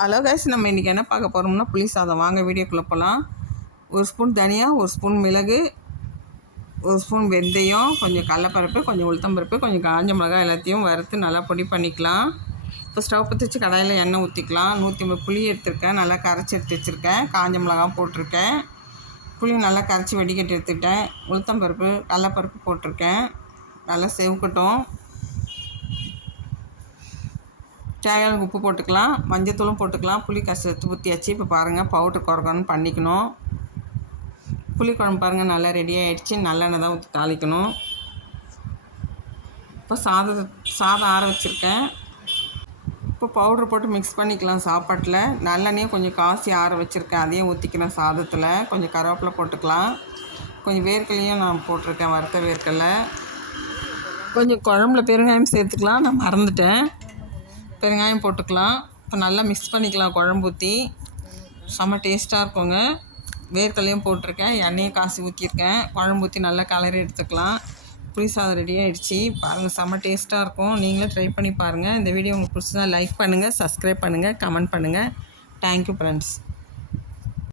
Hello guys, நம்ம இன்றைக்கி என்ன பார்க்க போகிறோம்னா புளி சாதம். வாங்க வீடியோக்குள்ளே போகலாம். ஒரு ஸ்பூன் தனியா, ஒரு ஸ்பூன் மிளகு, ஒரு ஸ்பூன் வெந்தயம், கொஞ்சம் கடலப்பருப்பு, கொஞ்சம் உளுத்தம்பருப்பு, கொஞ்சம் காஞ்ச மிளகாய் எல்லாத்தையும் வறுத்து நல்லா பொடி பண்ணிக்கலாம். இப்போ ஸ்டவ் பற்றி வச்சு கடாயில் எண்ணெய் ஊற்றிக்கலாம். 150 புளி எடுத்துருக்கேன், நல்லா கரைச்சி எடுத்து வச்சுருக்கேன். காஞ்ச மிளகாய் போட்டிருக்கேன். புளி நல்லா கரைச்சி வடிகட்டி எடுத்துக்கிட்டேன். உளுத்தம்பருப்பு, கடலப்பருப்பு போட்டிருக்கேன். நல்லா செவக்கட்டும். தேவையான உப்பு போட்டுக்கலாம், மஞ்சத்தூளும் போட்டுக்கலாம். புளி கரைச்சி ஊற்றியாச்சு. இப்போ பாருங்கள், பவுட்ரு குறக்கணும்னு பண்ணிக்கணும். புளி குழம்பு பாருங்கள் நல்லா ரெடி ஆகிடுச்சு. நல்லெண்ணெய் தான் ஊற்றி தாளிக்கணும். இப்போ சாதம் ஆற வச்சுருக்கேன். இப்போ பவுட்ரு போட்டு மிக்ஸ் பண்ணிக்கலாம் சாப்பாட்டில். நல்லெண்ணெயும் கொஞ்சம் காசி ஆற வச்சுருக்கேன், அதையும் ஊற்றிக்கிறேன் சாதத்தில். கொஞ்சம் கருவேப்பிலை போட்டுக்கலாம். கொஞ்சம் வேர்க்கலையும் நான் போட்டிருக்கேன், வறுத்த வேர்க்கலை. கொஞ்சம் குழம்புல பெருங்காயம் சேர்த்துக்கலாம், நான் மறந்துட்டேன். பெருங்காயம் போட்டுக்கலாம். இப்போ நல்லா மிக்ஸ் பண்ணிக்கலாம். குழம்பு ஊற்றி செம்ம டேஸ்ட்டாக இருக்குங்க. வேர்க்கல்லையும் போட்டிருக்கேன், எண்ணெயும் காசி ஊற்றிருக்கேன். குழம்பு ஊற்றி நல்லா கலரி எடுத்துக்கலாம். புளி சாதம் ரெடி ஆகிடுச்சி. பாருங்கள், செம்ம டேஸ்ட்டாக இருக்கும். நீங்களே ட்ரை பண்ணி பாருங்கள். இந்த வீடியோ உங்களுக்கு பிடிச்சதா லைக் பண்ணுங்கள், சப்ஸ்கிரைப் பண்ணுங்கள், கமெண்ட் பண்ணுங்கள். Thank you friends.